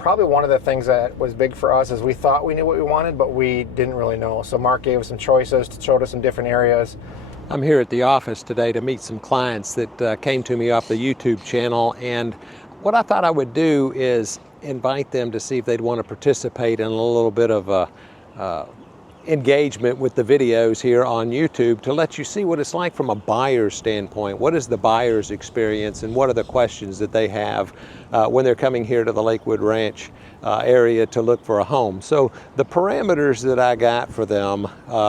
probably one of the things that was big for us is we thought we knew what we wanted, but we didn't really know. So Mark gave us some choices, showed us some different areas. I'm here at the office today to meet some clients that came to me off the YouTube channel, and what I thought I would do is invite them to see if they'd want to participate in a little bit of engagement with the videos here on YouTube to let you see what it's like from a buyer's standpoint. What is the buyer's experience, and what are the questions that they have when they're coming here to the Lakewood Ranch area to look for a home. So the parameters that I got for them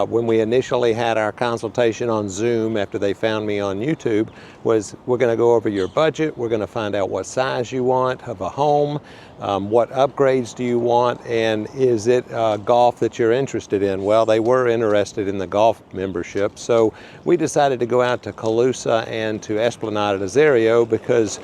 when we initially had our consultation on Zoom after they found me on YouTube was, we're going to go over your budget, we're going to find out what size you want of a home, what upgrades do you want, and is it golf that you're interested in? Well, they were interested in the golf membership, so we decided to go out to Calusa and to Esplanade at Azario because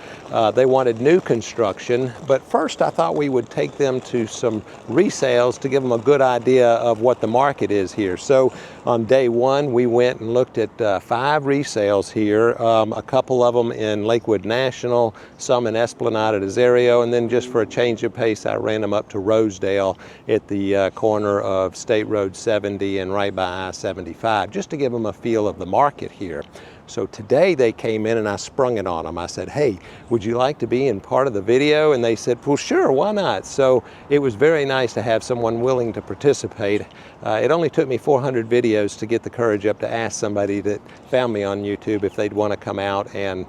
they wanted new construction. But first I thought we would take them to some resales to give them a good idea of what the market is here. So on day one we went and looked at 5 resales here, a couple of them in Lakewood National, some in Esplanade at Azario, and then just for a change of pace I ran them up to Rosedale at the corner of State Road 70 and right by I-75, just to give them a feel of the market here. So today they came in and I sprung it on them. I said, hey, would you like to be in part of the video? And they said, well, sure, why not? So it was very nice to have someone willing to participate. It only took me 400 videos to get the courage up to ask somebody that found me on YouTube if they'd want to come out and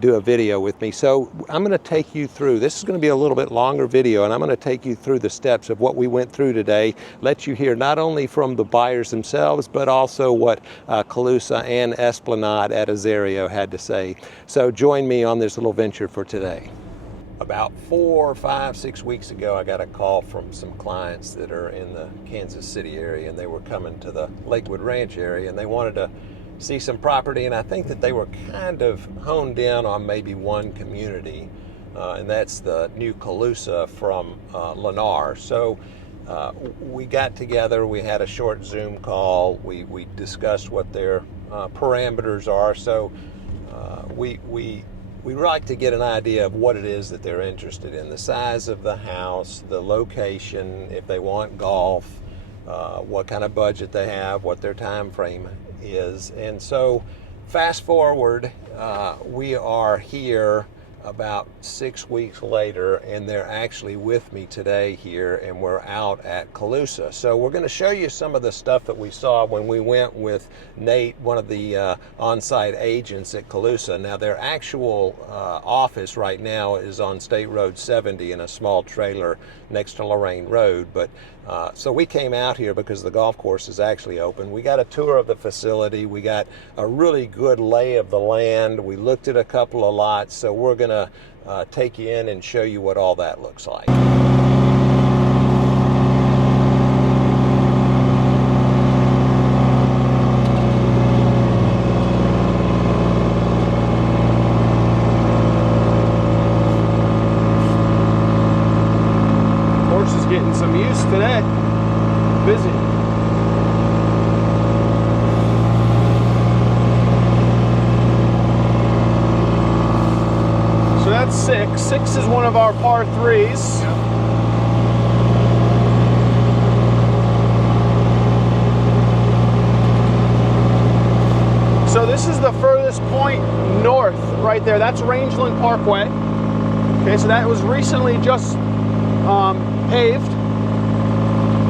do a video with me. So I'm going to take you through, this is going to be a little bit longer video, and I'm going to take you through the steps of what we went through today, let you hear not only from the buyers themselves, but also what Calusa and Esplanade at Azario had to say. So join me on this little venture for today. About 4, 5, 6 weeks ago, I got a call from some clients that are in the Kansas City area, and they were coming to the Lakewood Ranch area, and they wanted to see some property, and I think that they were kind of honed in on maybe one community, and that's the new Calusa from Lennar. So we got together, we had a short Zoom call, we discussed what their parameters are. So we like to get an idea of what it is that they're interested in, the size of the house, the location, if they want golf, what kind of budget they have, what their time frame is. And so fast forward, we are here about 6 weeks later, and they're actually with me today here, and we're out at Calusa. So we're going to show you some of the stuff that we saw when we went with Nate, one of the on-site agents at Calusa. Now their actual office right now is on State Road 70 in a small trailer next to Lorraine Road, but so we came out here because the golf course is actually open. We got a tour of the facility, we got a really good lay of the land, we looked at a couple of lots, so we're going to take you in and show you what all that looks like. Horse is getting some use today. Busy. So that's 6. 6 is one of our par 3s. Yep. So this is the furthest point north right there. That's Rangeland Parkway. Okay, so that was recently just paved,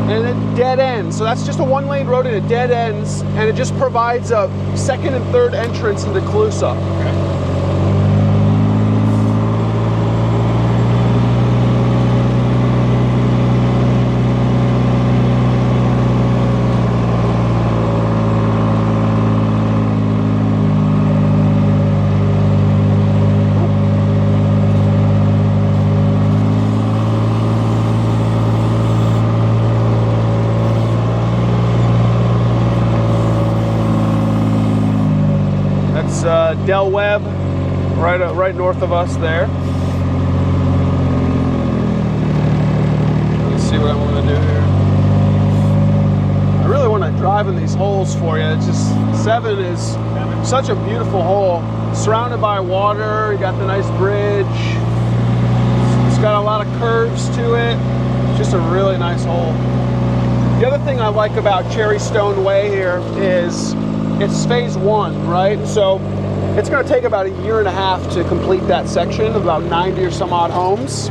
and it dead ends. So that's just a one-lane road and it dead ends, and it just provides a second and third entrance into Calusa. Okay. Del Webb, right north of us there. Let's see what I want to do here. I really want to drive in these holes for you. It's just 7 is such a beautiful hole, surrounded by water. You got the nice bridge. It's got a lot of curves to it. It's just a really nice hole. The other thing I like about Cherry Stone Way here is it's phase 1, right? So it's going to take about a year and a half to complete that section of about 90 or some odd homes.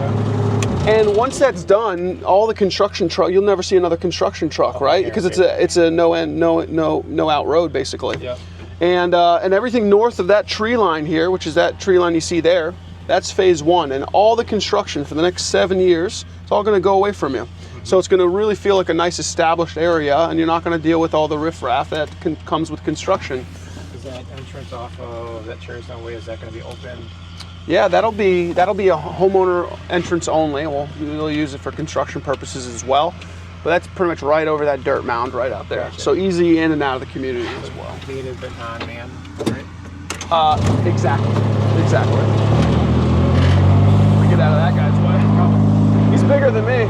And once that's done, all the construction truck, you'll never see another construction truck, right? Because it's a no out road basically. Yep. And everything north of that tree line here, which is that tree line you see there, that's phase 1. And all the construction for the next 7 years, it's all going to go away from you. So it's going to really feel like a nice established area, and you're not going to deal with all the riffraff that comes with construction. Is that entrance off of that Cherry Stone Way, is that going to be open? Yeah, that'll be a homeowner entrance only. We'll use it for construction purposes as well. But that's pretty much right over that dirt mound right out there. Gotcha. So easy in and out of the community as well. Gated but non-manned, right? Exactly. Let me get out of that guy's way. He's bigger than me.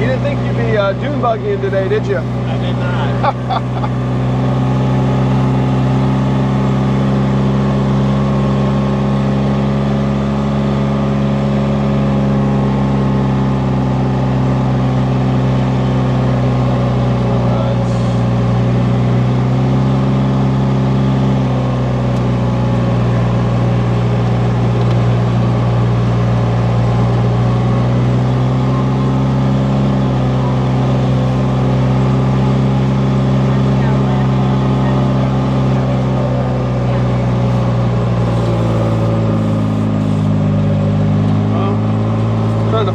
You didn't think you'd be dune buggying today, did you? I did not.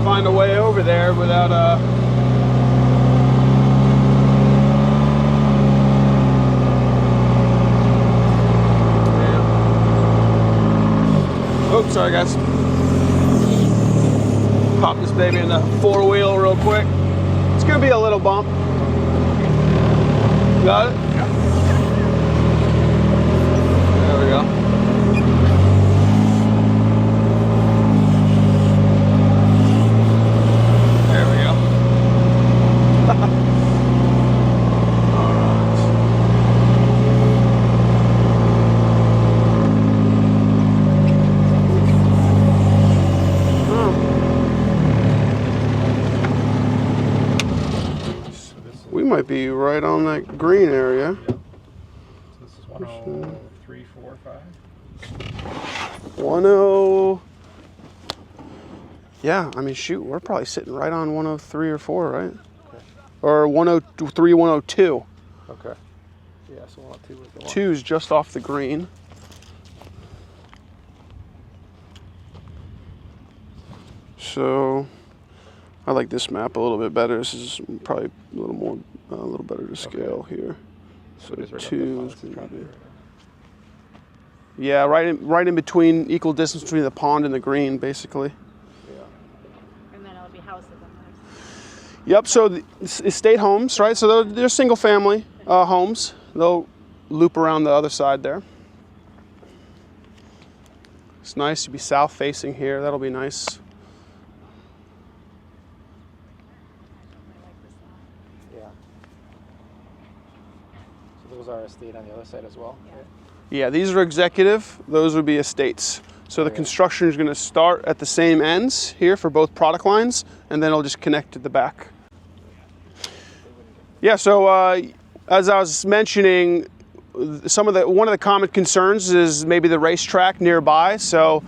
Find a way over there without Oops, sorry guys. Pop this baby in the 4-wheel real quick. It's gonna be a little bump. Got it? Yep. There we go. Might be right on that green area. So this is 103, 4, 5. 10. Yeah, I mean, shoot, we're probably sitting right on 103 or 4, right? Okay. Or 103, 102. Okay. Yeah, so 102 is the one. 2 is just off the green. So I like this map a little bit better. This is probably a little better to scale here. So it is right 2 is up the gonna be, front. yeah, right in between, equal distance between the pond and the green, basically. Yeah. And then it'll be houses on those. Yep. So the estate homes, right? So they're single family homes. They'll loop around the other side there. It's nice to be south facing here. That'll be nice. Yeah. So those are estate on the other side as well? Yeah. Yeah, these are executive. Those would be estates. So the construction is going to start at the same ends here for both product lines, and then it'll just connect to the back. Yeah, so as I was mentioning, one of the common concerns is maybe the racetrack nearby. So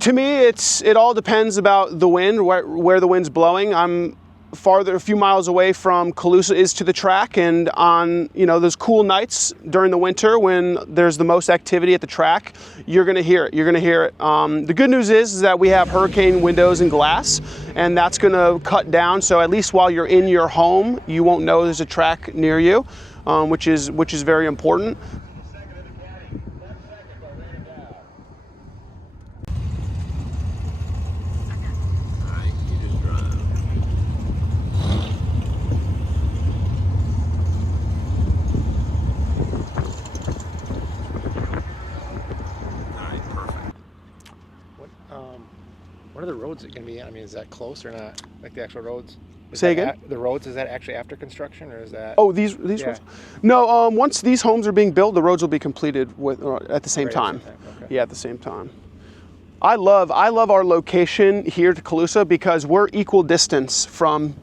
to me, it all depends about the wind, where the wind's blowing. I'm farther, a few miles away from Calusa is to the track, and on those cool nights during the winter when there's the most activity at the track, you're going to hear it. You're going to hear it. The good news is that we have hurricane windows and glass, and that's going to cut down. So at least while you're in your home, you won't know there's a track near you, which is very important. What are the roads going to be? I mean, is that close or not? Like the actual roads? Say again? The roads, is that actually after construction, or is that? Oh, these Yeah. roads? No, once these homes are being built, the roads will be completed at the same Right, time. at the same time, okay. Yeah, at the same time. I love our location here to Calusa because we're equal distance from.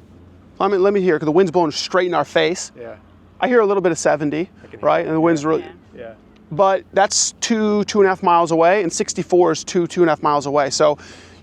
Let me hear, because the wind's blowing straight in our face. Yeah. I hear a little bit of 70, can hear right? it. And the wind's really. Yeah. Yeah. But that's 2.5 miles away, and 64 is 2.5 miles away. So,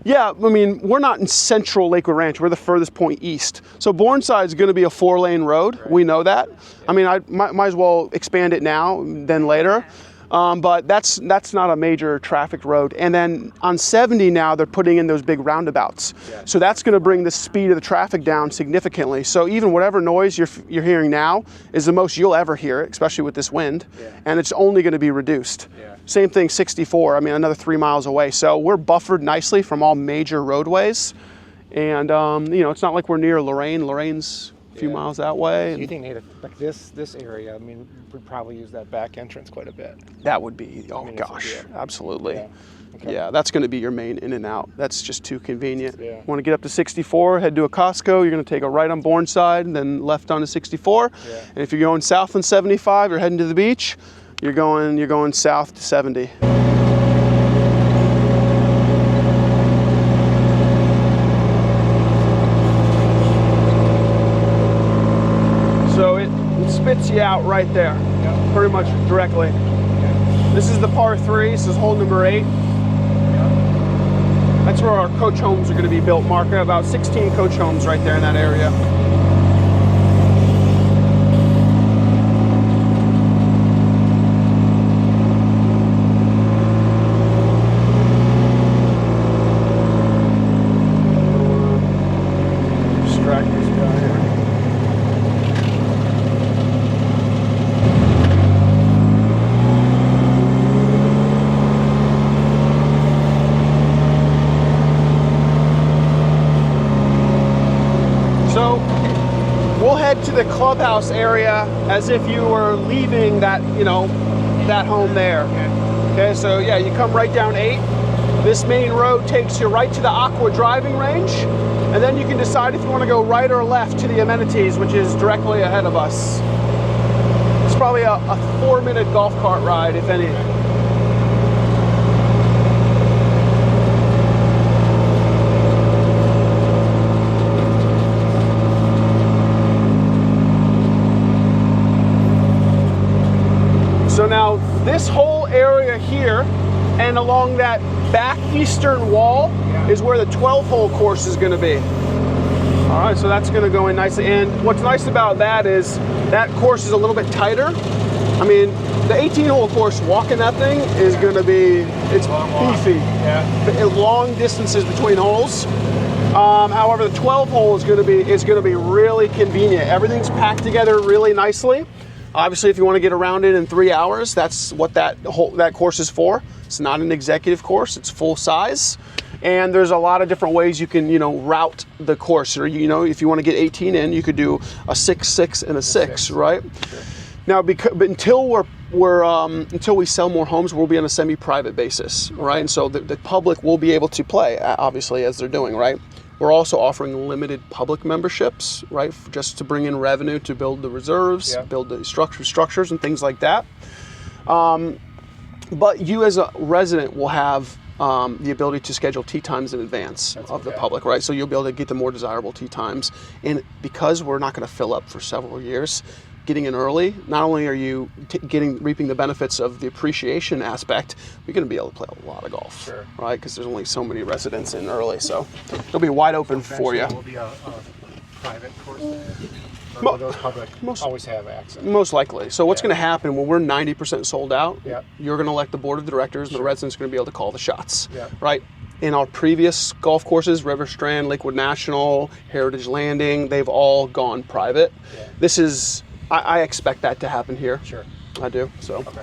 yeah, I mean, we're not in central Lakewood Ranch. We're the furthest point east. So Bourneside is going to be a 4-lane road. Right. We know that. I mean, I might as well expand it now than later. But that's not a major traffic road. And then on 70 now, they're putting in those big roundabouts. Yeah. So that's going to bring the speed of the traffic down significantly. So even whatever noise you're hearing now is the most you'll ever hear, especially with this wind. Yeah. And it's only going to be reduced. Yeah. Same thing, 64, I mean, another 3 miles away. So we're buffered nicely from all major roadways. And, it's not like we're near Lorraine. Lorraine's a few miles that way. So you think, Nate, like this area, I mean, we'd probably use that back entrance quite a bit. That would be, absolutely. Yeah. Okay. Yeah, that's going to be your main in and out. That's just too convenient. Yeah. Want to get up to 64, head to a Costco, you're going to take a right on Bourneside and then left onto 64. Yeah. And if you're going south on 75, you're heading to the beach, you're going south to 70. So it spits you out right there, pretty much directly. This is the par 3, this is hole number 8. That's where our coach homes are going to be built, Mark. About 16 coach homes right there in that area. Distract this guy here. To the clubhouse area as if you were leaving that, that home there. Okay, so yeah, you come right down 8. This main road takes you right to the Aqua driving range, and then you can decide if you want to go right or left to the amenities, which is directly ahead of us. It's probably a 4-minute golf cart ride, if any. So now this whole area here and along that back eastern wall is where the 12-hole course is going to be. All right, so that's going to go in nicely. And what's nice about that is that course is a little bit tighter. I mean, the 18-hole course, walking that thing is going to be, it's beefy. Yeah. Long distances between holes. However, the 12-hole is going to be really convenient. Everything's packed together really nicely. Obviously, if you want to get around it in 3 hours, that's what that course is for. It's not an executive course; it's full size, and there's a lot of different ways you can, route the course. Or if you want to get 18 in, you could do a 6, 6, and a 6, right? Sure. Now, but until until we sell more homes, we'll be on a semi-private basis, right? And so the public will be able to play, obviously, as they're doing, right? We're also offering limited public memberships, right, just to bring in revenue to build the reserves, build the structures and things like that. But you as a resident will have the ability to schedule tee times in advance of the public, right? So you'll be able to get the more desirable tee times. And because we're not going to fill up for several years, getting in early, not only are you reaping the benefits of the appreciation aspect, you're going to be able to play a lot of golf, right? Because there's only so many residents in early, so it'll be wide open for you. Will be a private course there? Or will those public always have access? Most likely. So what's going to happen when we're 90% sold out, you're going to elect the board of directors, and the residents are going to be able to call the shots, right? In our previous golf courses, River Strand, Lakewood National, Heritage Landing, they've all gone private. This is... I expect that to happen here. Sure. I do, so. Okay.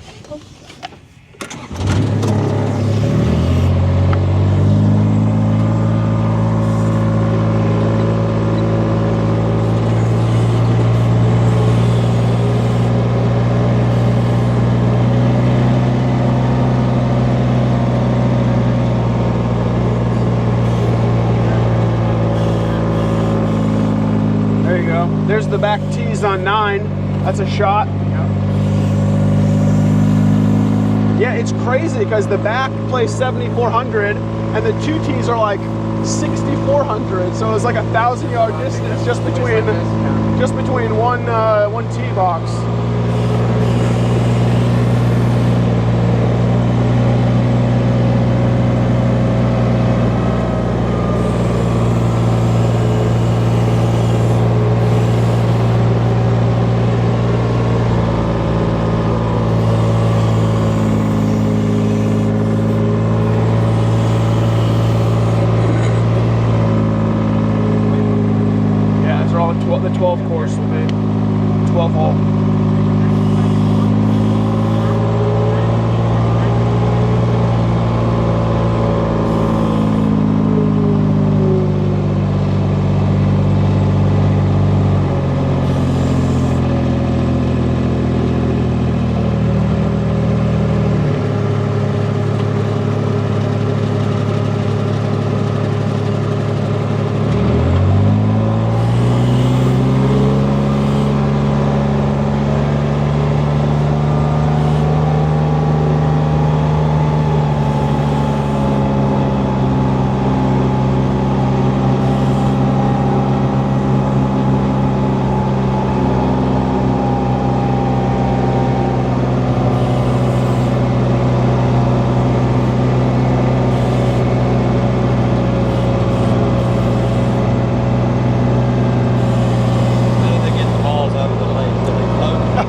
the back T's on 9. That's a shot. Yeah, it's crazy because the back plays 7,400 and the 2 T's are like 6,400. So it's like 1,000-yard distance just between one tee box. The 12 course will be 12 hole.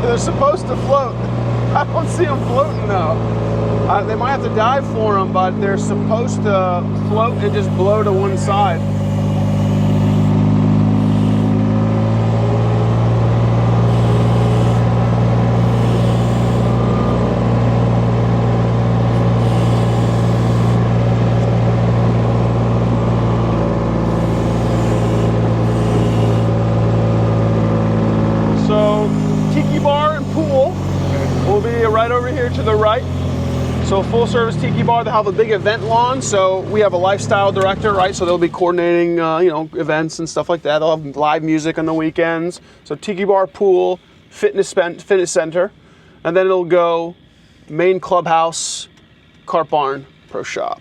They're supposed to float. I don't see them floating though. They might have to dive for them, but they're supposed to float and just blow to one side. Right over here to the right. So full service tiki bar. They have a big event lawn. So we have a lifestyle director, right? So they'll be coordinating, events and stuff like that. They'll have live music on the weekends. So tiki bar, pool, fitness center, and then it'll go main clubhouse, cart barn, pro shop.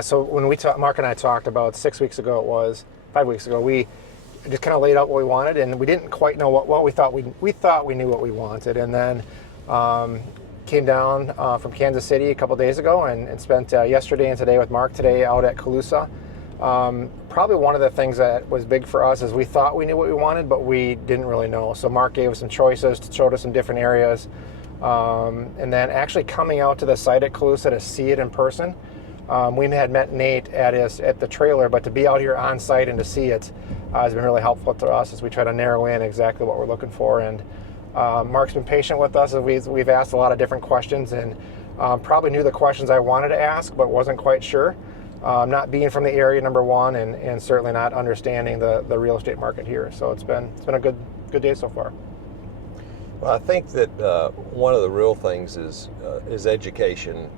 So when Mark and I talked about 5 weeks ago, we just kind of laid out what we wanted, and we didn't quite know what we thought we knew what we wanted, and then came down from Kansas City a couple days ago and spent yesterday and today with Mark today out at Calusa. Probably one of the things that was big for us is we thought we knew what we wanted, but we didn't really know. So Mark gave us some choices, showed us some different areas, and then actually coming out to the site at Calusa to see it in person. We had met Nate at the trailer, but to be out here on site and to see it has been really helpful to us as we try to narrow in exactly what we're looking for. And Mark's been patient with us as we've asked a lot of different questions, and probably knew the questions I wanted to ask, but wasn't quite sure. Not being from the area, number one, and certainly not understanding the real estate market here. So it's been a good day so far. Well, I think that one of the real things is education,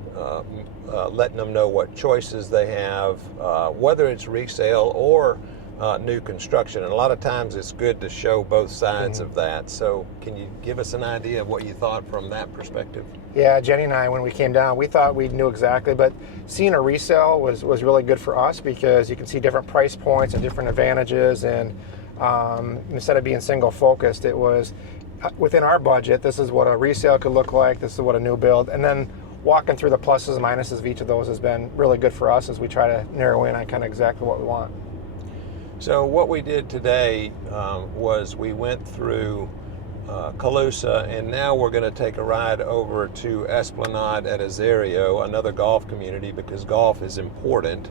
letting them know what choices they have, whether it's resale or new construction. And a lot of times it's good to show both sides of that. So can you give us an idea of what you thought from that perspective? Yeah, Jenny and I, when we came down, we thought we knew exactly, but seeing a resale was really good for us because you can see different price points and different advantages. And instead of being single focused, it was within our budget, this is what a resale could look like, this is what a new build, and then walking through the pluses and minuses of each of those has been really good for us as we try to narrow in on kind of exactly what we want. So what we did today was we went through Calusa, and now we're going to take a ride over to Esplanade at Azario, another golf community, because golf is important.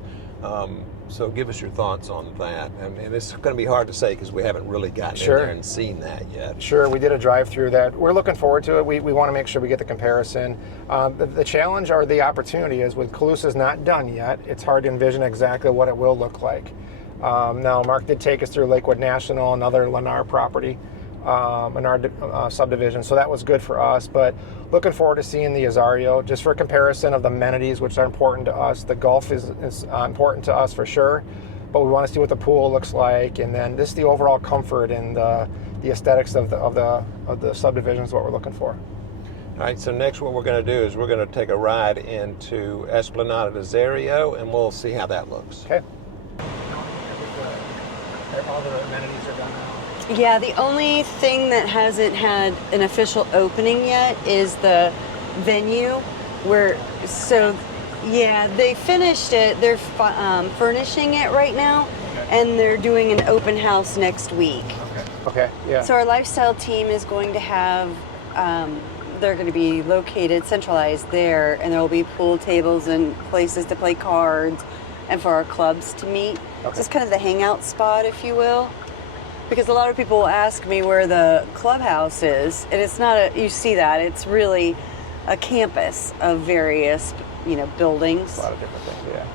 So give us your thoughts on that. I mean, it's going to be hard to say because we haven't really gotten in there and seen that yet. Sure, we did a drive-through that. We're looking forward to it. We want to make sure we get the comparison. The challenge or the opportunity is with Calusa's not done yet, it's hard to envision exactly what it will look like. Now, Mark did take us through Lakewood National, another Lennar property, Lennar subdivision, so that was good for us. But looking forward to seeing the Azario, just for comparison of the amenities, which are important to us. The golf is important to us for sure, but we want to see what the pool looks like, and then just the overall comfort and the aesthetics of the subdivision is what we're looking for. All right, so next what we're going to do is we're going to take a ride into Esplanade at Azario, and we'll see how that looks. Okay. All the amenities are done now. Yeah, the only thing that hasn't had an official opening yet is the venue they finished it. They're furnishing it right now, and they're doing an open house next week. Okay, yeah. So our lifestyle team is going to have, they're going to be located, centralized there, and there will be pool tables and places to play cards and for our clubs to meet. Okay. So it's kind of the hangout spot, if you will. Because a lot of people will ask me where the clubhouse is, and it's not you see that, it's really a campus of various, buildings. A lot of different things, yeah.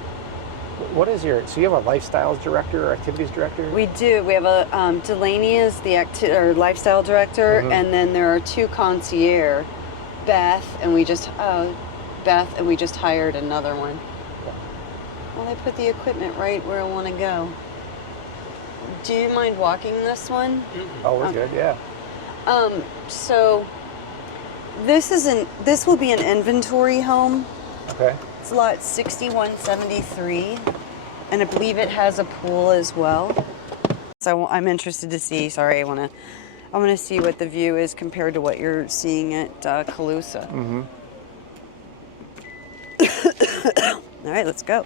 What is so you have a lifestyles director or activities director? We do. We have a, Delaney is the lifestyle director, and then there are two concierge, Beth, and we just hired another one. Well, they put the equipment right where I want to go. Do you mind walking this one? Oh, we're good, yeah. So this will be an inventory home. Okay. It's lot 6173, and I believe it has a pool as well. So I'm interested to see. Sorry, I want to see what the view is compared to what you're seeing at Calusa. All right, let's go.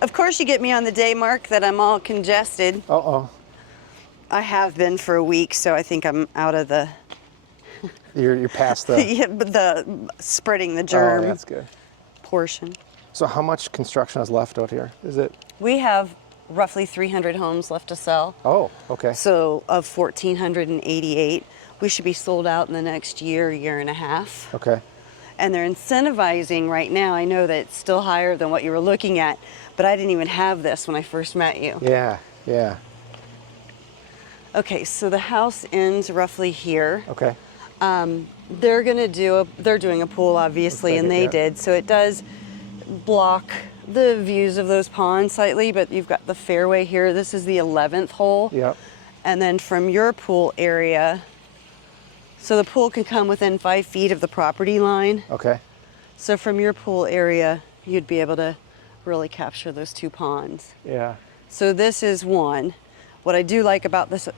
Of course, you get me on the day, Mark, that I'm all congested. Uh-oh. I have been for a week, so I think I'm out of the... You're past the... yeah, but the spreading the germ that's good. portion. So how much construction is left out here? Is it... We have roughly 300 homes left to sell. Oh, okay. So of 1,488, we should be sold out in the next year and a half. Okay. And they're incentivizing right now. I know that it's still higher than what you were looking at, but I didn't even have this when I first met you. Yeah, yeah. Okay, so the house ends roughly here. Okay. They're doing a pool, obviously, and they did. So it does block the views of those ponds slightly, but you've got the fairway here. This is the 11th hole. Yep. And then from your pool area, so the pool can come within 5 feet of the property line. Okay. So from your pool area, you'd be able to really capture those two ponds. Yeah. So this is one. What I do like about this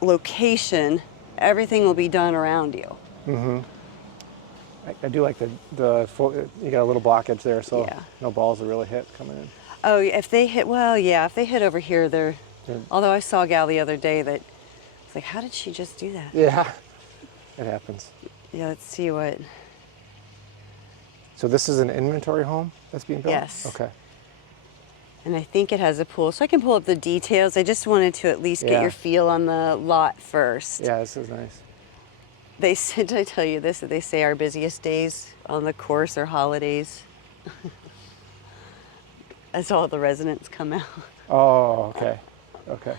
location, everything will be done around you. Mm-hmm. I do like the you got a little blockage there, so no balls will really hit coming in. Oh, if they hit, if they hit over here, they're. Although I saw a gal the other day that, it's like, how did she just do that? Yeah, it happens. Yeah, let's see what. So this is an inventory home that's being built? Yes. Okay. And I think it has a pool, so I can pull up the details. I just wanted to at least get your feel on the lot first. Yeah, this is nice. They said, did I tell you this? That they say our busiest days on the course are holidays. As all the residents come out. Oh, okay. Okay.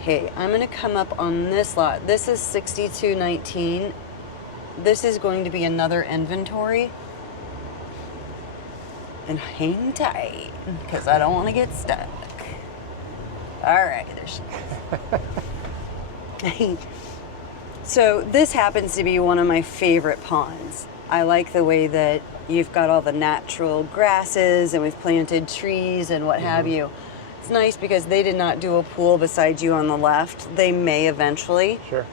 Okay, I'm gonna come up on this lot. This is 6219. This is going to be another inventory. And hang tight, because I don't want to get stuck. All right, there she is. So this happens to be one of my favorite ponds. I like the way that you've got all the natural grasses and we've planted trees and what have you. It's nice because they did not do a pool beside you on the left. They may eventually. Sure.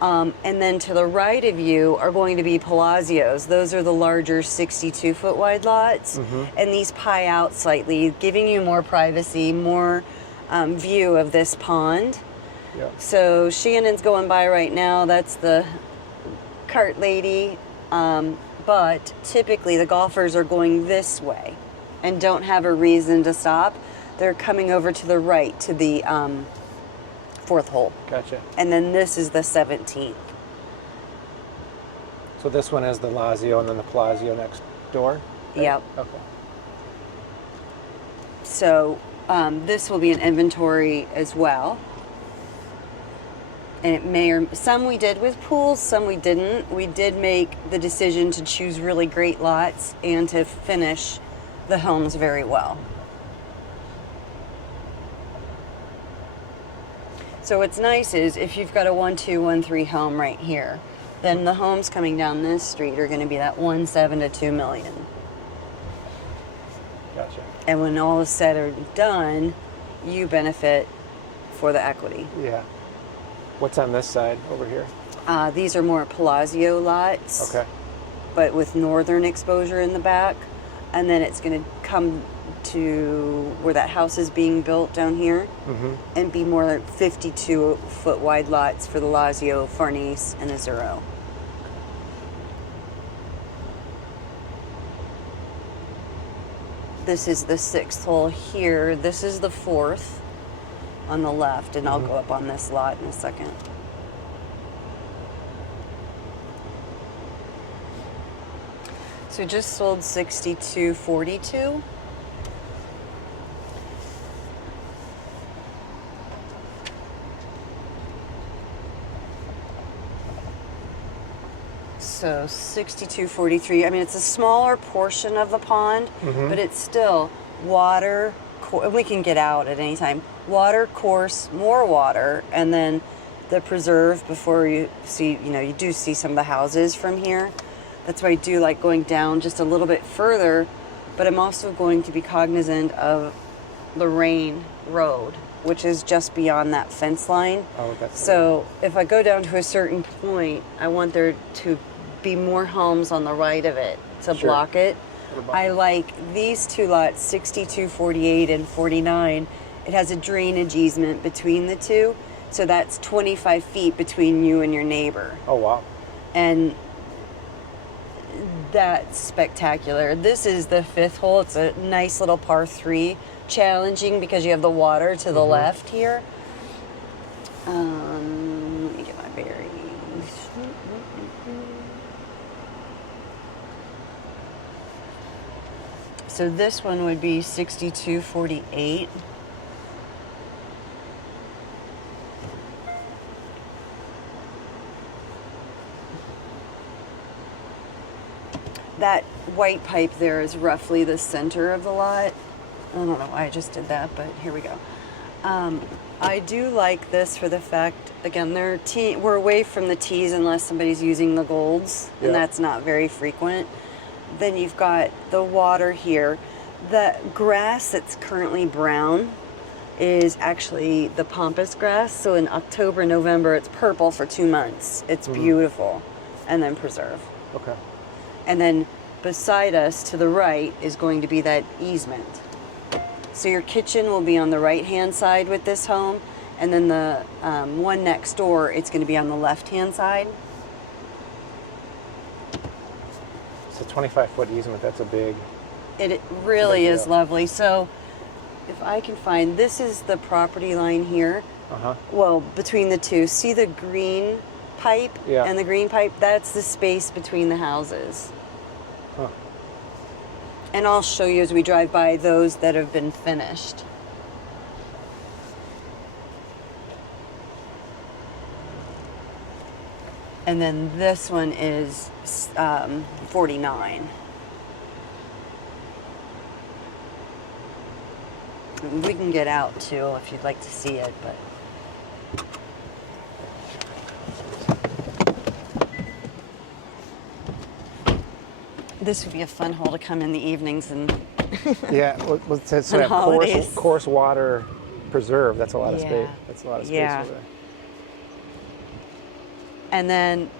And then to the right of you are going to be palazios. Those are the larger 62-foot wide lots. And these pie out slightly, giving you more privacy, more view of this pond. Yeah. So Shannon's going by right now. That's the cart lady. But typically the golfers are going this way and don't have a reason to stop. They're coming over to the right to the fourth hole. Gotcha. And then this is the 17th. So this one is the Lazio and then the Palazzo next door? Yep. Okay. So this will be an inventory as well. And it may or some we did with pools, some we didn't. We did make the decision to choose really great lots and to finish the homes very well. So what's nice is if you've got a 1-2, 1-3 home right here, then the homes coming down this street are going to be that 1.7 to 2 million. Gotcha. And when all is said or done, you benefit for the equity. Yeah. What's on this side over here? These are more Palazzo lots, Okay. but with northern exposure in the back. And then it's going to come to where that house is being built down here and be more like 52-foot wide lots for the Lazio, Farnese, and Azario. This is the 6th hole here. This is the 4th on the left, and I'll go up on this lot in a second. So just sold 6242. So 6243. I mean, it's a smaller portion of the pond, but it's still water. We can get out at any time. Water course, more water, and then the preserve before you see, you do see some of the houses from here. That's why I do like going down just a little bit further, but I'm also going to be cognizant of Lorraine Road, which is just beyond that fence line. Oh, that's so if I go down to a certain point, I want there to be more homes on the right of it to Sure. block it. I like these two lots, 62, 48, and 49. It has a drainage easement between the two, so that's 25 feet between you and your neighbor. Oh, wow. And that's spectacular. This is the 5th hole. It's a nice little par 3. Challenging because you have the water to the left here. Let me get my bearings. So this one would be 6248. That white pipe there is roughly the center of the lot. I don't know why I just did that, but here we go. I do like this for the fact, again, we're away from the tees unless somebody's using the golds, and that's not very frequent. Then you've got the water here. The grass that's currently brown is actually the pampas grass. So in October, November, it's purple for 2 months. It's beautiful. And then preserve. Okay. And then beside us to the right is going to be that easement. So your kitchen will be on the right-hand side with this home. And then the one next door, it's going to be on the left-hand side. It's a 25-foot easement. That's a big... It really Big is deal. lovely. So if I can find, this is the property line here. Well, between the two. See the green pipe and the green pipe? That's the space between the houses. Huh. And I'll show you as we drive by those that have been finished. And then this one is 49. We can get out too if you'd like to see it, but this would be a fun hole to come in the evenings and Yeah, what's that? On holidays. Coarse water preserve. That's a lot of Yeah. space. That's a lot of space Yeah. over there. And then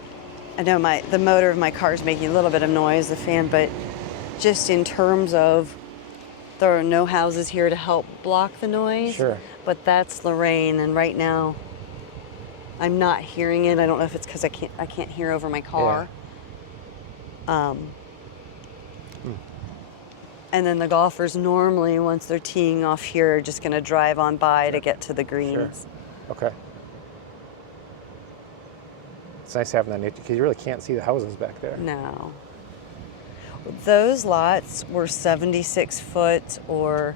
I know the motor of my car is making a little bit of noise, the fan, but just in terms of there are no houses here to help block the noise. Sure. But that's Lorraine, and right now I'm not hearing it. I don't know if it's because I can't hear over my car. And then the golfers normally, once they're teeing off here, are just going to drive on by to get to the greens. Sure. Okay. It's nice having that nature because you really can't see the houses back there. No. Those lots were 76 foot or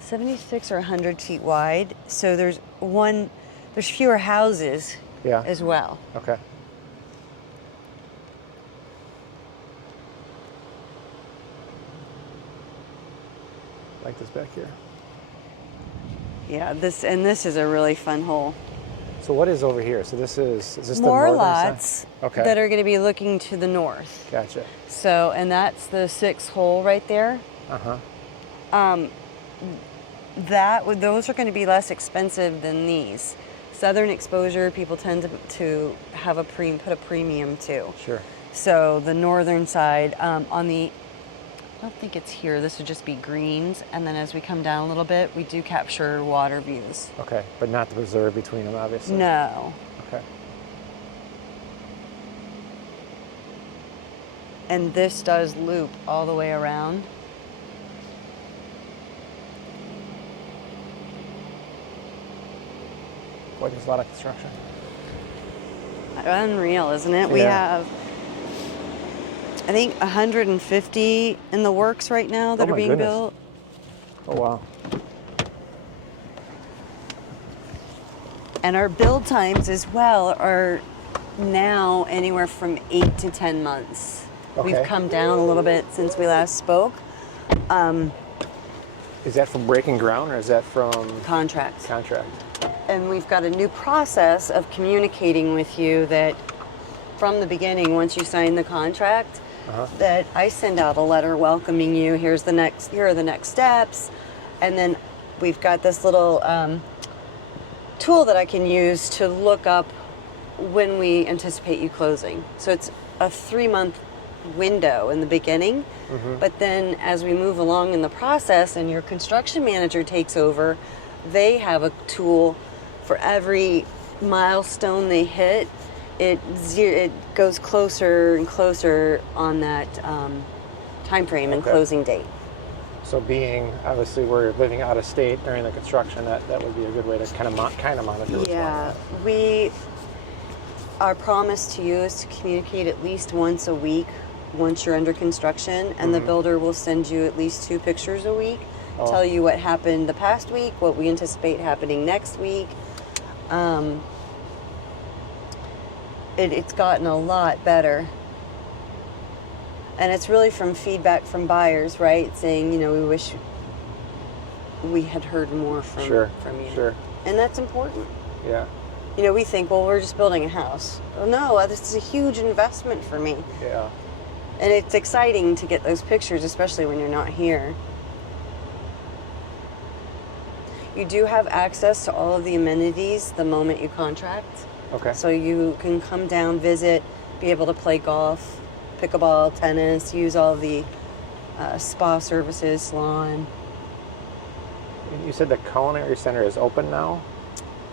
76 or 100 feet wide. So there's fewer houses as well. Okay. Like this back here. Yeah, this is a really fun hole. So what is over here? So is this more the northern lots side? Okay. that are going to be looking to the north. Gotcha. So, and that's the 6th hole right there. Those are going to be less expensive than these. Southern exposure, people tend to have put a premium to. Sure. So the northern side, on the, I don't think it's here. This would just be greens, and then as we come down a little bit, we do capture water views. Okay, but not the reserve between them, obviously. No. Okay. And this does loop all the way around. Boy, there's a lot of construction. Unreal, isn't it? We have, I think, 150 in the works right now that are being built. Oh, wow. And our build times as well are now anywhere from 8 to 10 months. Okay. We've come down a little bit since we last spoke. Is that from breaking ground or is that from Contracts. contract? And we've got a new process of communicating with you that from the beginning, once you sign the contract, that I send out a letter welcoming you. Here are the next steps. And then we've got this little tool that I can use to look up when we anticipate you closing. So it's a 3-month window in the beginning, but then as we move along in the process and your construction manager takes over, they have a tool for every milestone they hit. It goes closer and closer on that time frame and closing date. So being, obviously we're living out of state during the construction, that would be a good way to kind of monitor what's going on. Our promise to you is to communicate at least once a week once you're under construction, and the builder will send you at least 2 pictures a week, tell you what happened the past week, what we anticipate happening next week. It's gotten a lot better. And it's really from feedback from buyers, right? Saying, we wish we had heard more from you. Sure. And that's important. Yeah. We think, well, we're just building a house. Oh, no, this is a huge investment for me. Yeah. And it's exciting to get those pictures, especially when you're not here. You do have access to all of the amenities the moment you contract. Okay. So you can come down, visit, be able to play golf, pickleball, tennis, use all of the spa services, salon. You said the culinary center is open now?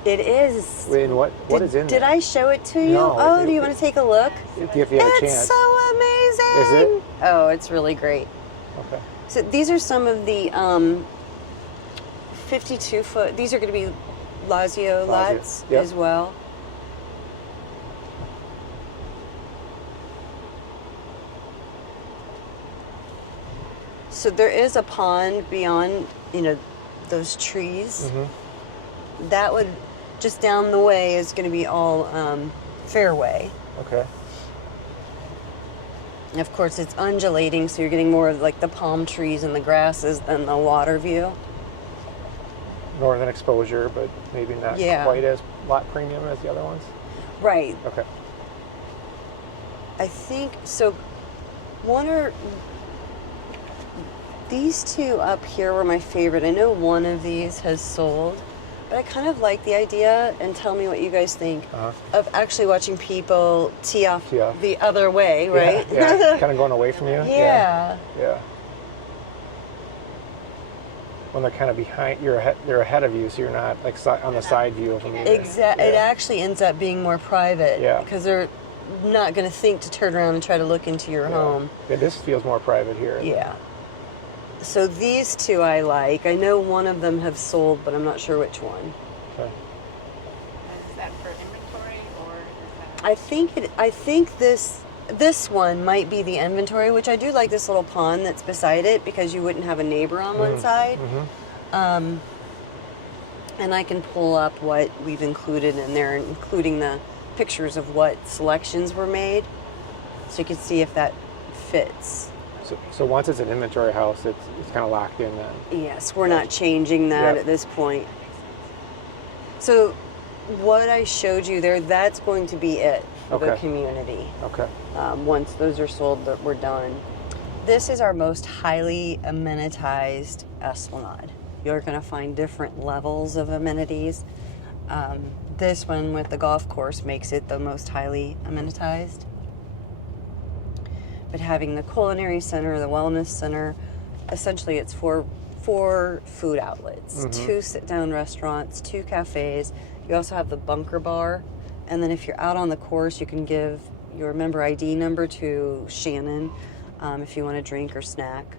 It is. I mean, what is in there? Did I show it to you? No. Do you want to take a look? If you have a chance. It's so amazing. Is it? Oh, it's really great. Okay. So these are some of the 52-foot. These are going to be Lazio lots as well. So there is a pond beyond, those trees. That would, just down the way, is going to be all fairway. Okay. And of course, it's undulating, so you're getting more of like the palm trees and the grasses than the water view. Northern exposure, but maybe not quite as lot premium as the other ones? Right. Okay. I think, so these two up here were my favorite. I know one of these has sold. But I kind of like the idea, and tell me what you guys think, of actually watching people tee off the other way, right? Yeah, kind of going away from you. Yeah. Yeah. When they're kind of behind, they're ahead of you, so you're not like on the side view of them. Exactly. It actually ends up being more private. Yeah. Because they're not going to think to turn around and try to look into your home. Yeah, this feels more private here. Yeah. So these two I like. I know one of them have sold, but I'm not sure which one. Okay. Is that for inventory or is that? I think this one might be the inventory, which I do like this little pond that's beside it because you wouldn't have a neighbor on one side. And I can pull up what we've included in there, including the pictures of what selections were made, so you can see if that fits. So once it's an inventory house, it's kind of locked in then. Yes, we're not changing that at this point. So what I showed you there, that's going to be it for the community. Okay. Once those are sold, that we're done. This is our most highly amenitized Esplanade. You're going to find different levels of amenities. This one with the golf course makes it the most highly amenitized. But having the culinary center, the wellness center, essentially it's four food outlets, 2 sit-down restaurants, 2 cafes. You also have the bunker bar. And then if you're out on the course, you can give your member ID number to Shannon if you want to drink or snack.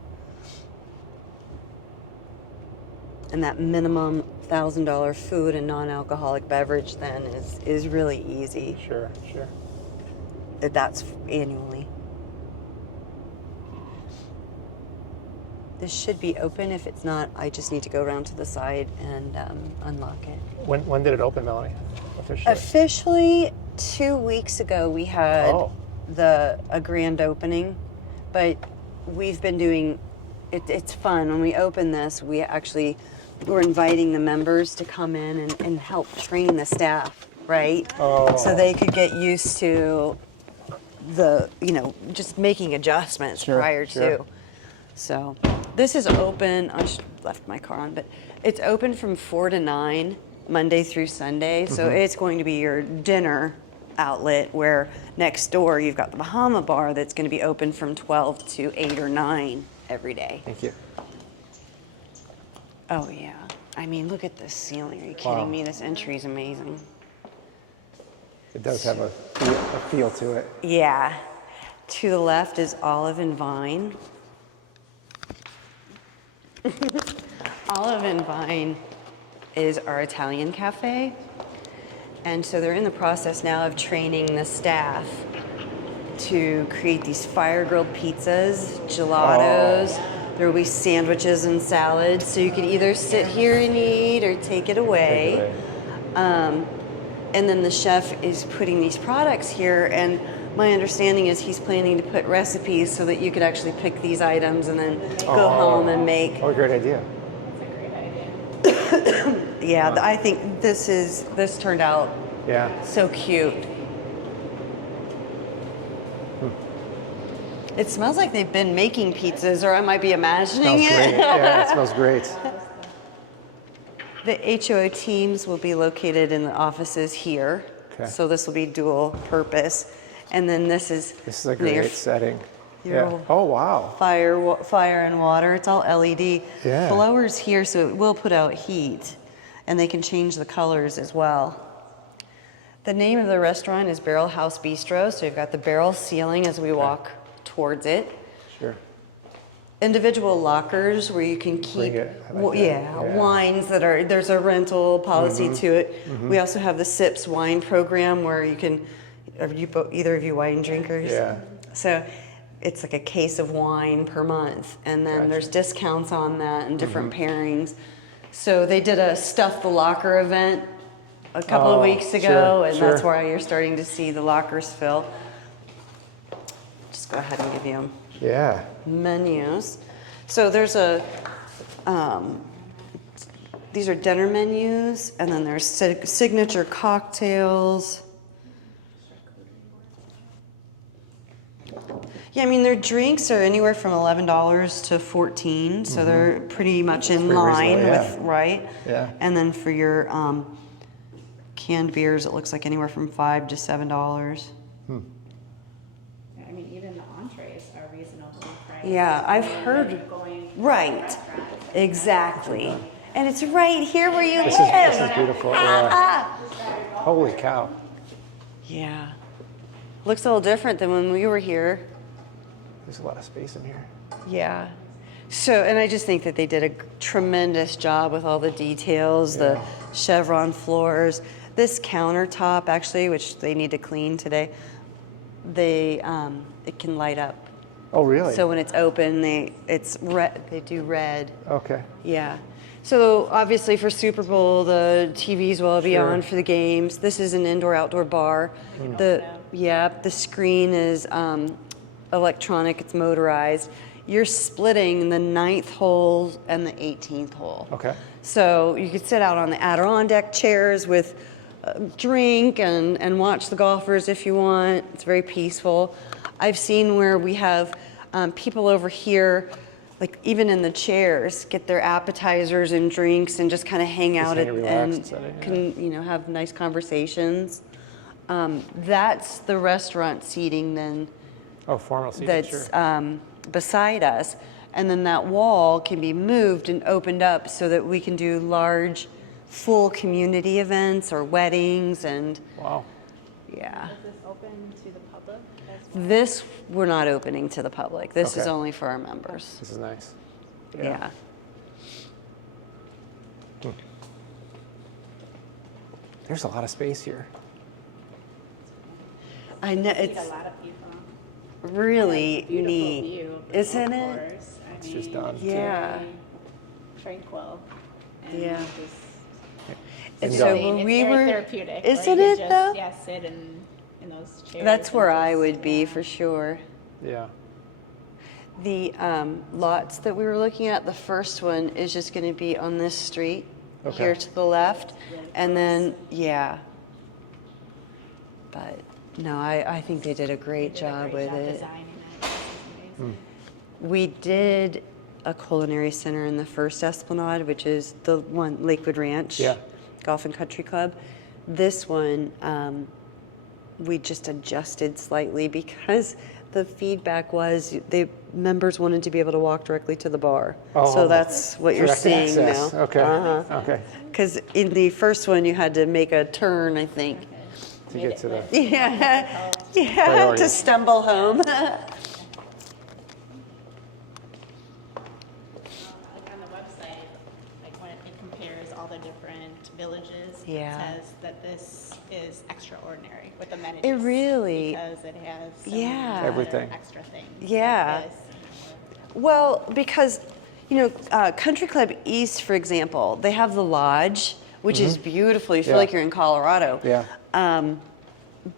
And that minimum $1,000 food and non-alcoholic beverage then is really easy. Sure. That's annually. This should be open. If it's not, I just need to go around to the side and unlock it. When did it open, Melanie? Officially? Officially, 2 weeks ago we had a grand opening, but we've been doing it. It's fun when we open this. We're inviting the members to come in and help train the staff, right? So they could get used to just making adjustments prior to. So this is open. I should have left my car on, but it's open from 4 to 9, Monday through Sunday. So it's going to be your dinner outlet, where next door you've got the Bahama Bar that's going to be open from 12 to 8 or 9 every day. Thank you. Oh, yeah. I mean, look at this ceiling. Are you kidding me? This entry is amazing. It does have a feel to it. Yeah. To the left is Olive and Vine. Olive and Vine is our Italian cafe. And so they're in the process now of training the staff to create these fire-grilled pizzas, gelatos. There will be sandwiches and salads, so you can either sit here and eat or take it away. And then the chef is putting these products here, and my understanding is he's planning to put recipes so that you could actually pick these items and then go home and make. Oh, great idea. Yeah, I think this turned out so cute. It smells like they've been making pizzas, or I might be imagining it. Great. Yeah, it smells great. The HOA teams will be located in the offices here. Okay. So this will be dual purpose. And then this is a great setting. Your Oh, wow. fire and water. It's all LED. Yeah. Blowers here, so it will put out heat. And they can change the colors as well. The name of the restaurant is Barrel House Bistro. So you've got the barrel ceiling as we walk towards it. Sure. Individual lockers where you can keep wines that are, there's a rental policy to it. We also have the SIPS wine program where you can, either of you wine drinkers? Yeah. So it's like a case of wine per month, and then there's discounts on that and different pairings. So they did a Stuff the Locker event a couple of weeks ago, and that's why you're starting to see the lockers fill. Just go ahead and give you them. Menus. So there's these are dinner menus, and then there's signature cocktails. Yeah, I mean, their drinks are anywhere from $11 to $14, so they're pretty much in pretty line reasonable, with, right? Yeah. And then for your canned beers, it looks like anywhere from $5 to $7. I mean, even the entrees are reasonably priced. Yeah, I've And heard, then going to right, restaurants. exactly. And it's right here where you This live. is beautiful. Yeah. Holy cow. Yeah. Looks a little different than when we were here. There's a lot of space in here. Yeah. So, and I just think that they did a tremendous job with all the details, the chevron floors. This countertop, actually, which they need to clean today, it can light up. Oh, really? So when it's open, they do red. Okay. Yeah. So obviously for Super Bowl, the TVs will be Sure. on for the games. This is an indoor-outdoor bar. The screen is electronic. It's motorized. You're splitting the 9th hole and the 18th hole. Okay. So you could sit out on the Adirondack chairs with a drink and watch the golfers if you want. It's very peaceful. I've seen where we have people over here, like even in the chairs, get their appetizers and drinks and just kind of hang out hang and relaxed setting, yeah. can have nice conversations. That's the restaurant seating then. Oh, formal seating, That's sure. beside us, and then that wall can be moved and opened up so that we can do large, full community events or weddings and Wow. yeah. Is this open to the public as well? This we're not opening to the public. This is Okay. only for our members. This is nice. Yeah. There's a lot of space here. I know See it's a lot of people. really Beautiful neat, view of the isn't golf it? course. I It's just mean, done. Yeah. very tranquil. And Yeah. just, And And, so it's when we very were, therapeutic. isn't where you it just, though? Yeah, sit in those chairs. That's and where I just- would be yeah. for sure. Yeah. The lots that we were looking at, the first one is just going to be on this street Okay. here to the left, and then but no, I think they did a great Did a job great with job it. designing it. It's amazing. We did a culinary center in the first Esplanade, which is the one Lakewood Ranch Yeah. Golf and Country Club. This one we just adjusted slightly because the feedback was the members wanted to be able to walk directly to the bar. Oh, So that's what you're direct seeing access. now. Okay. Uh-huh. Okay. Because in the first one you had to make a turn, I think. To get to the. Yeah, yeah, Priority. to stumble home. Like on the website, like when it compares all the different villages, Yeah. it says that this is extraordinary with amenities. It really- Because it has so Yeah. many other Everything. extra things. Yeah. Like this. Well, because, Country Club East, for example, they have the lodge, which is beautiful. You feel Yeah. like you're in Colorado. Yeah.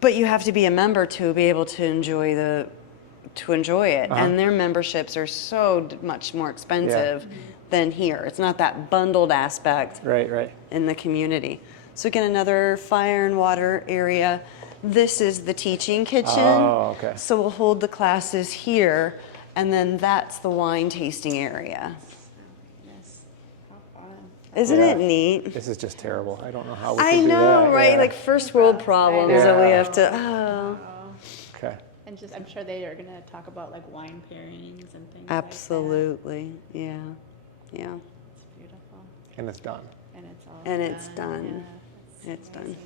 But you have to be a member to be able to enjoy it. And their memberships are so much more expensive than here. It's not that bundled aspect Right. Right. in the community. So again, another fire and water area. This is the teaching kitchen. Oh, okay. So we'll hold the classes here, and then that's the wine tasting area. Yes. How fun. Isn't Yeah. it neat? This is just terrible. I don't know how we I can do know, that. right? Yeah. Like first world problems that we Yeah. have to. Oh, Okay. And just, I'm sure they are going to talk about like wine pairings and things absolutely. Yeah, yeah. like that. It's beautiful. And it's done. And it's all And it's done. Yeah, It's done. amazing.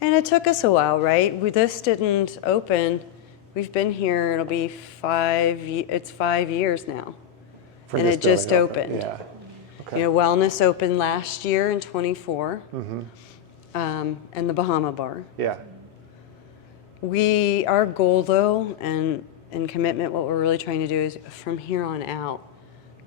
And it took us a while, right? This didn't open. We've been here. It'll be 5. It's 5 years now. For And this it just building open. opened. Yeah. Okay. Wellness opened last year in 24, and the Bahama Bar. Yeah. Our goal though, and commitment, what we're really trying to do is from here on out,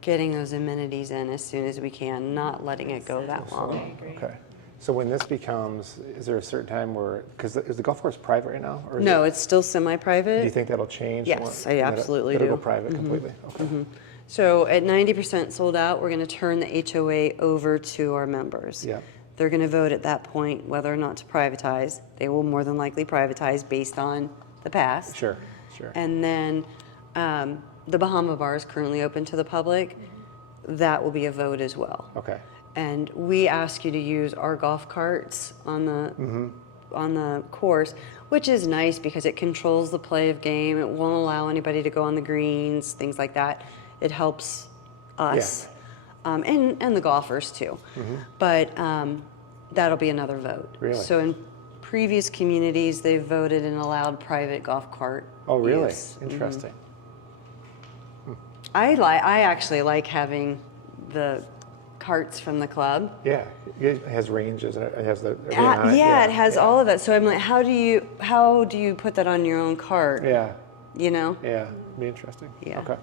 getting those amenities in as soon as we can, not letting it go that long. Okay. So when this becomes, is there a certain time where, because is the golf course private right now? Or is No, it, it's still semi-private. do you think that'll change? Yes, I That'll- absolutely that'll do. go private completely? Okay. So at 90% sold out, we're going to turn the HOA over to our members. Yeah. They're going to vote at that point whether or not to privatize. They will more than likely privatize based on the past. Sure. Sure. And then the Bahama Bar is currently open to the public. That will be a vote as well. Okay. And we ask you to use our golf carts on the course, which is nice because it controls the play of game. It won't allow anybody to go on the greens, things like that. It helps us and the golfers too. But that'll be another vote. Really? So in previous communities, they've voted and allowed private golf cart Oh, really? use. Interesting. I actually like having the carts from the club. Yeah, it has ranges. It has the everything on it. It has all of it. So I'm like, how do you put that on your own cart? Yeah, You know? yeah, be interesting. Yeah. Okay.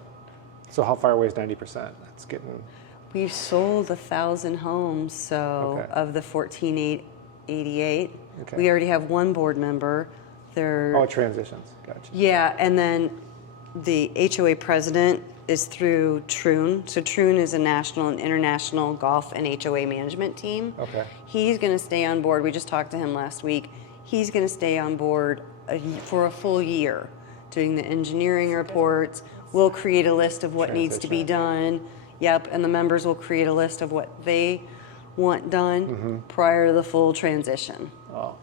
So how far away is 90%? That's getting. We've sold 1,000 homes, so Okay. of the 1488, Okay. we already have one board member. They're Oh, transitions. Gotcha. yeah, and then the HOA president is through Troon. So Troon is a national and international golf and HOA management team. Okay. He's going to stay on board. We just talked to him last week. He's going to stay on board for a full year, doing the engineering reports. We'll create a list of what needs to be done. Yep, and the members will create a list of what they want done prior to the full transition. Oh.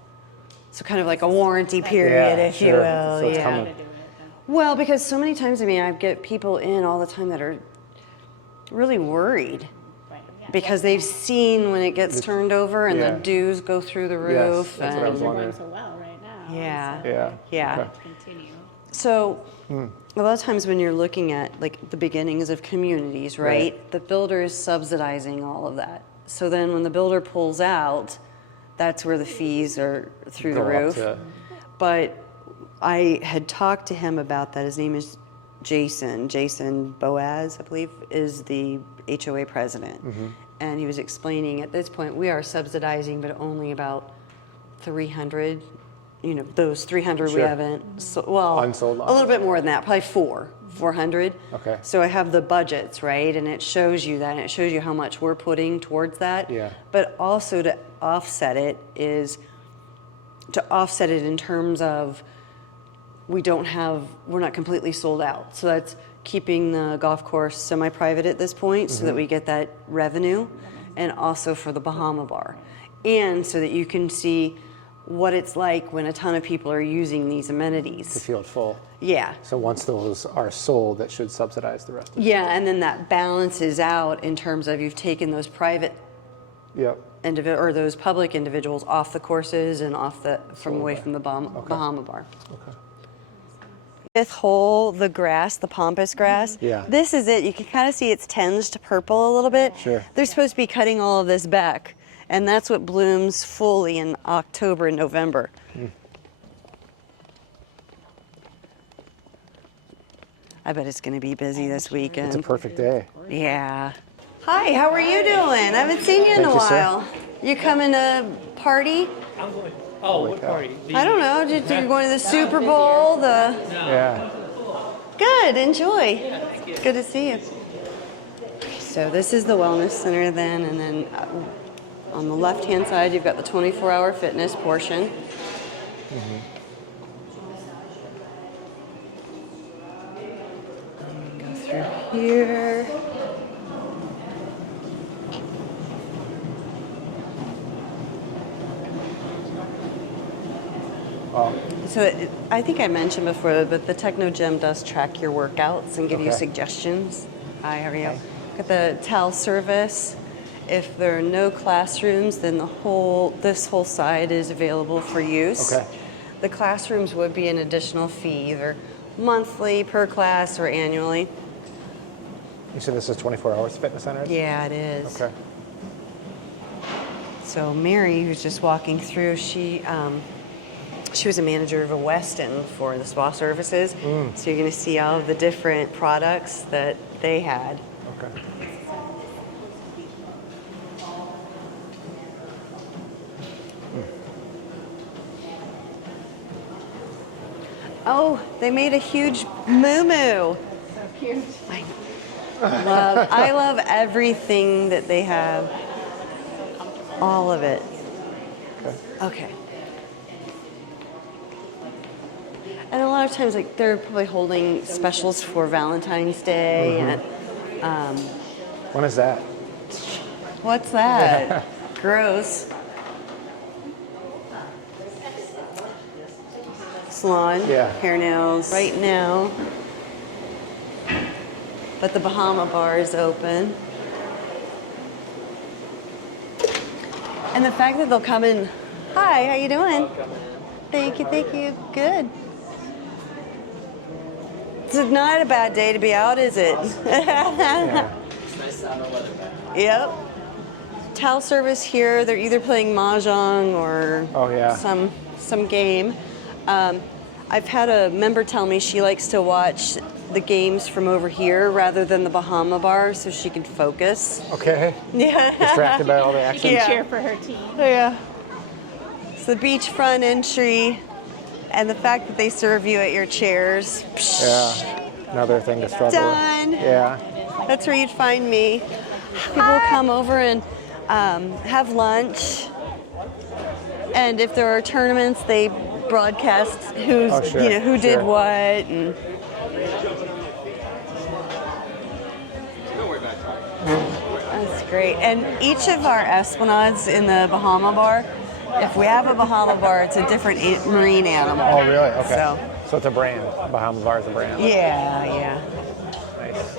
So kind of like a warranty period, Yeah, if you sure. will. So it's yeah. coming. To do it then. Well, because so many times, I mean, I get people in all the time that are really worried Right, yeah. because they've seen when it gets turned over and Yeah. the dues go through the Yes, roof. that's what I and was They're wondering. going so well right now. Yeah. So Yeah. Yeah. Okay. continue. So a lot of times when you're looking at like the beginnings of communities, right? The builder is subsidizing all of that. So then when the builder pulls out, that's where the fees are through the Go up roof. to- But I had talked to him about that. His name is Jason. Jason Boaz, I believe, is the HOA president. And he was explaining at this point, we are subsidizing, but only about 300. You know, those 300 we Sure. haven't, well, Unsold a little bit more than that, probably 400. Okay. So I have the budgets, right? And it shows you that, and it shows you how much we're putting towards that. Yeah. But also to offset it is to offset it in terms of we're not completely sold out. So that's keeping the golf course semi-private at this point so that we get that revenue, and also for the Bahama Bar. And so that you can see what it's like when a ton of people are using these To amenities. feel it full. Yeah. So once those are sold, that should subsidize the rest of it. Yeah, and then that balances out in terms of you've taken those private Yep. or those public individuals off the courses and from away from the Bahama Bar. Okay. Fifth hole, the grass, the pampas grass. Yeah. This is it. You can kind of see it's tinged purple a little bit. Sure. They're supposed to be cutting all of this back, and that's what blooms fully in October and November. I bet it's going to be busy this weekend. It's a perfect day. Yeah. Hi, how are you doing? I haven't seen you in a Thank you, sir. while. You coming to party? I'm going. Oh, what party? I don't know. You're going to the Super Bowl. Yeah. Good. Enjoy. It's good to see you. So this is the wellness center then, and then on the left-hand side you've got the 24-hour fitness portion. Go through here. Wow. So I think I mentioned before, but the Techno Gym does track your workouts and give you Okay. suggestions. Hi, how are you? Got the towel service. If there are no classrooms, then this whole side is available for use. Okay. The classrooms would be an additional fee, either monthly per class or annually. You said this is 24 hours fitness center? Yeah, it is. Okay. So Mary, who's just walking through, she was a manager of a Westin for the spa services. So you're going to see all of the different products that they had. Okay. Oh, they made a huge moo-moo. So cute. I love everything that they have. All of it. Okay. Okay. And a lot of times, like, they're probably holding specials for Valentine's Day. And When is that? what's that? Gross. Salon, Yeah. hair, nails. Right now, but the Bahama bar is open. And the fact that they'll come in, hi, how you doing? Thank you, good. It's not a bad day to be out, is it? Yeah. Yep. Towel service here, they're either playing Mahjong or Oh, yeah. some game. I've had a member tell me she likes to watch the games from over here rather than the Bahama bar so she can focus. Okay. Yeah. Distracted by all the She action. can Yeah. cheer for her team. Yeah. It's the beachfront entry and the fact that they serve you at your chairs. Yeah. Another thing to struggle Done. with. Yeah. That's where you'd find me. People come over and have lunch. And if there are tournaments, they broadcast who's Oh, sure, who did sure. what. And that's great. And each of our Esplanades in the Bahama bar, if we have a Bahama bar, it's a different marine animal. Oh, really? Okay. So, it's a brand. Bahama Bar is a brand. yeah. Nice.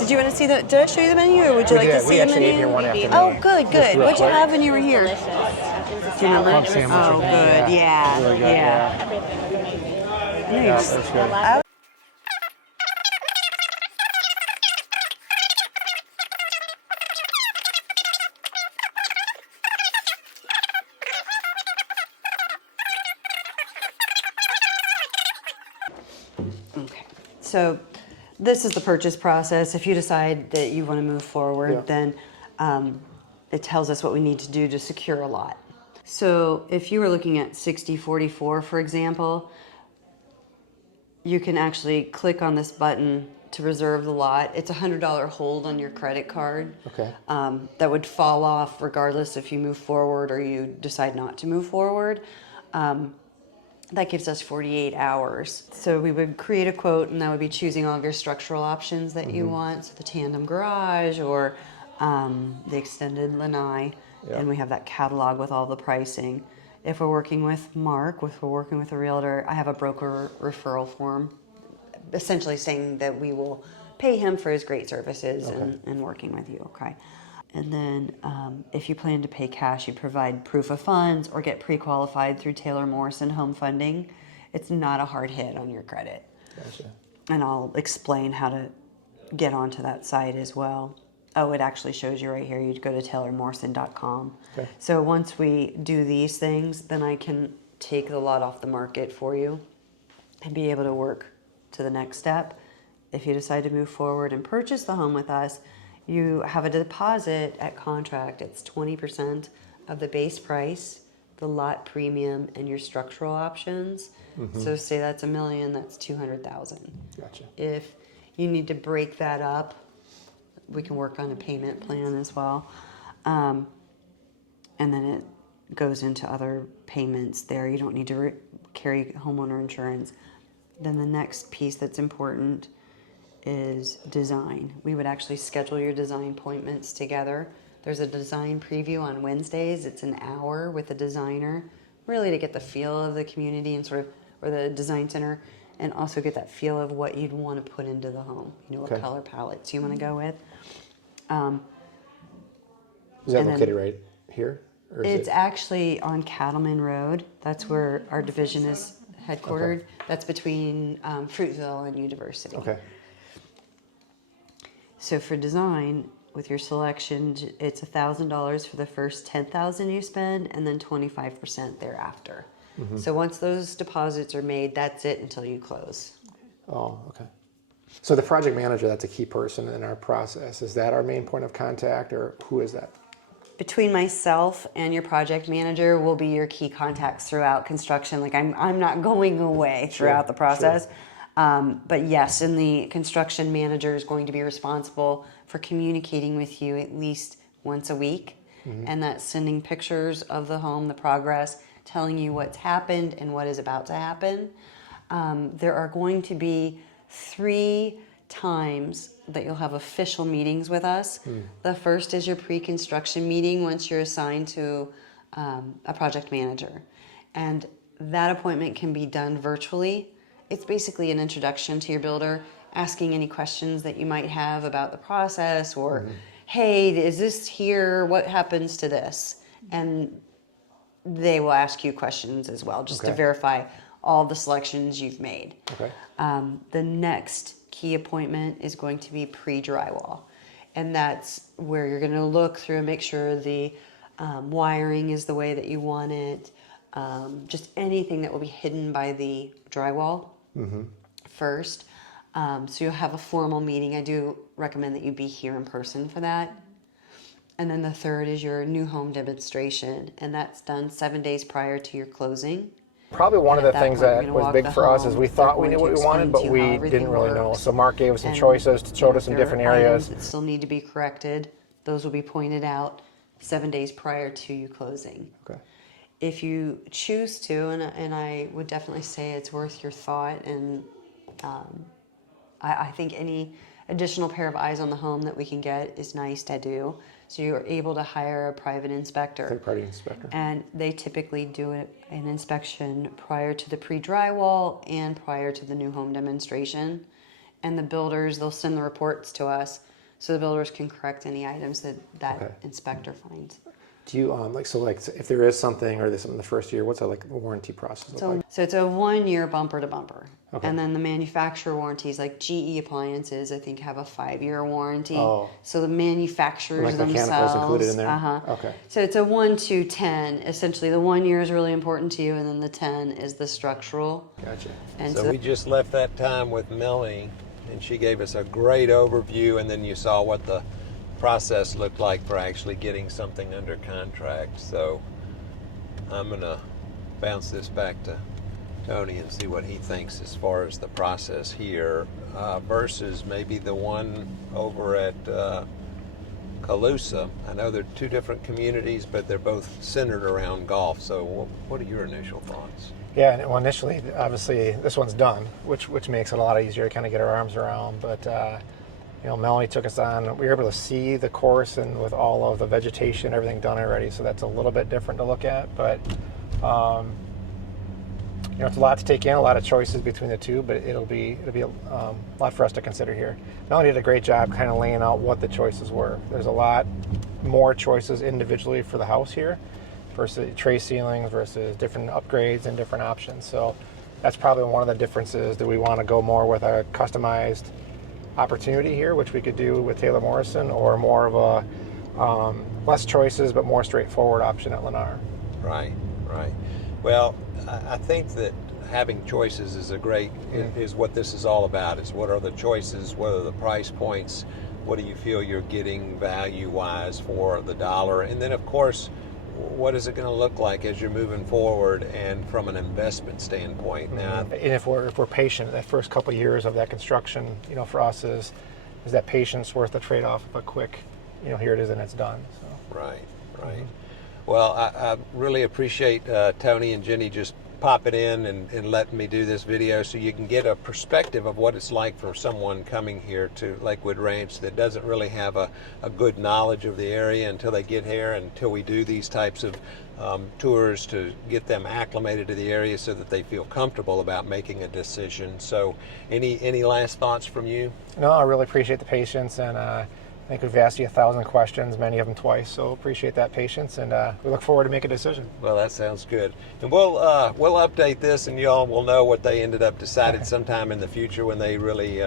Did you want to see the? Did I show you the menu, or would you We like did. to see We the actually menu? ate here one afternoon. Oh, good. Just real What'd you quick. have when you were here? Delicious. It was a Do you remember? salad. Club It was sandwich. Oh, good. Yeah. Really good. Yeah. everything. Yeah, that's good. Okay. So this is the purchase process. If you decide that you want to move forward, Yeah. then it tells us what we need to do to secure a lot. So if you were looking at 6044, for example, you can actually click on this button to reserve the lot. It's a $100 hold on your credit card. Okay. That would fall off regardless if you move forward or you decide not to move forward. That gives us 48 hours. So we would create a quote, and that would be choosing all of your structural options that you want. So the tandem garage or the extended lanai. Yeah. And we have that catalog with all the pricing. If we're working with Mark, if we're working with a realtor, I have a broker referral form, essentially saying that we will pay him for his great services and working with you, okay? And then if you plan to pay cash, you provide proof of funds or get pre-qualified through Taylor Morrison Home Funding. It's not a hard hit on your credit. Gotcha. And I'll explain how to get onto that site as well. Oh, it actually shows you right here. You'd go to taylormorrison.com. Okay. So once we do these things, then I can take the lot off the market for you and be able to work to the next step. If you decide to move forward and purchase the home with us, you have a deposit at contract. It's 20% of the base price, the lot premium, and your structural options. So say that's $1 million, that's $200,000. Gotcha. If you need to break that up, we can work on a payment plan as well. And then it goes into other payments there. You don't need to carry homeowner insurance. Then the next piece that's important is design. We would actually schedule your design appointments together. There's a design preview on Wednesdays. It's an hour with a designer, really to get the feel of the community and sort of, or the design center, and also get that feel of what you'd want to put into the home. You know, what Okay. color palettes you want to go with. Is that And then- located right here? Or is It's it? actually on Cattleman Road. That's where our division is headquartered. That's between Fruitville and University. Okay. So for design, with your selection, it's $1,000 for the first $10,000 you spend, and then 25% thereafter. So once those deposits are made, that's it until you close. Oh, okay. So the project manager, that's a key person in our process. Is that our main point of contact, or who is that? Between myself and your project manager will be your key contacts throughout construction. Like I'm not going away throughout the process. But yes, and the construction manager is going to be responsible for communicating with you at least once a week. And that's sending pictures of the home, the progress, telling you what's happened and what is about to happen. There are going to be 3 times that you'll have official meetings with us. The first is your pre-construction meeting once you're assigned to a project manager. And that appointment can be done virtually. It's basically an introduction to your builder, asking any questions that you might have about the process, or hey, is this here? What happens to this? And they will ask you questions as well, just to verify all the selections you've made. Okay. The next key appointment is going to be pre-drywall. And that's where you're going to look through and make sure the wiring is the way that you want it. Just anything that will be hidden by the drywall first. So you'll have a formal meeting. I do recommend that you be here in person for that. And then the third is your new home demonstration, and that's done 7 days prior to your closing. Probably one of the things that was walk big the for us home. is we They're thought we going knew to what we wanted, explain but to you we how didn't everything really know. works. So Mark gave us some And, choices, showed us if some there different are areas. items that still need to be corrected, those will be pointed out 7 days prior to you closing. Okay. If you choose to, and I would definitely say it's worth your thought, and I think any additional pair of eyes on the home that we can get is nice to do. So you're able to hire a private inspector. Third-party inspector. And they typically do an inspection prior to the pre-drywall and prior to the new home demonstration. And the builders, they'll send the reports to us so the builders can correct any items that inspector finds. Do you if there is something or there's something the first year, what's the warranty process look like? So it's a 1 year bumper to bumper. Okay. And then the manufacturer warranties, like GE appliances, I think have a 5-year warranty. Oh. So the manufacturers Like themselves. mechanicals included in there? Uh-huh. Okay. So it's a 1 to 10. Essentially, the 1 year is really important to you, and then the 10 is the structural. Gotcha. And So we just left that time with Melanie, and she gave us a great overview, and then you saw what the process looked like for actually getting something under contract. So I'm going to bounce this back to Tony and see what he thinks as far as the process here versus maybe the one over at Calusa. I know they're 2 different communities, but they're both centered around golf. So what are your initial thoughts? Yeah, well, initially, obviously, this one's done, which makes it a lot easier to kind of get our arms around. But Melanie took us on. We were able to see the course and with all of the vegetation, everything done already. So that's a little bit different to look at. But it's a lot to take in, a lot of choices between the 2. But it'll be a lot for us to consider here. Melanie did a great job kind of laying out what the choices were. There's a lot more choices individually for the house here, versus tray ceilings versus different upgrades and different options. So that's probably one of the differences. Do we want to go more with a customized opportunity here, which we could do with Taylor Morrison, or more of a less choices but more straightforward option at Lennar? Right. Well, I think that having choices is is what this is all about. It's what are the choices, what are the price points, what do you feel you're getting value-wise for the dollar, and then of course, what is it going to look like as you're moving forward and from an investment standpoint? Now, and if we're patient, that first couple of years of that construction, for us is that patience worth the trade-off of a quick, here it is and it's done. So. Right. Well, I really appreciate Tony and Jenny just popping in and letting me do this video so you can get a perspective of what it's like for someone coming here to Lakewood Ranch that doesn't really have a good knowledge of the area until they get here, until we do these types of tours to get them acclimated to the area so that they feel comfortable about making a decision. So any last thoughts from you? No, I really appreciate the patience, and I think we've asked you 1,000 questions, many of them twice, so appreciate that patience, and we look forward to make a decision. Well, that sounds good. And we'll update this, and y'all will know what they ended up deciding sometime in the future when they really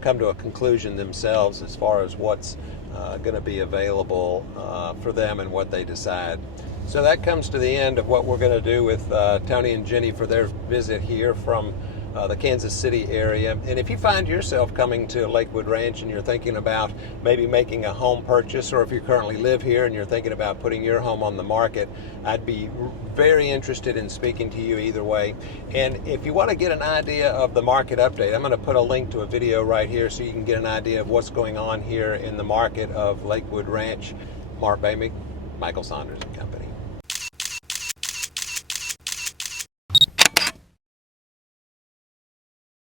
come to a conclusion themselves as far as what's going to be available for them and what they decide. So that comes to the end of what we're going to do with Tony and Jenny for their visit here from the Kansas City area. And if you find yourself coming to Lakewood Ranch and you're thinking about maybe making a home purchase, or if you currently live here and you're thinking about putting your home on the market, I'd be very interested in speaking to you either way. And if you want to get an idea of the market update, I'm going to put a link to a video right here so you can get an idea of what's going on here in the market of Lakewood Ranch. Mark Boehmig, Michael Saunders and Company.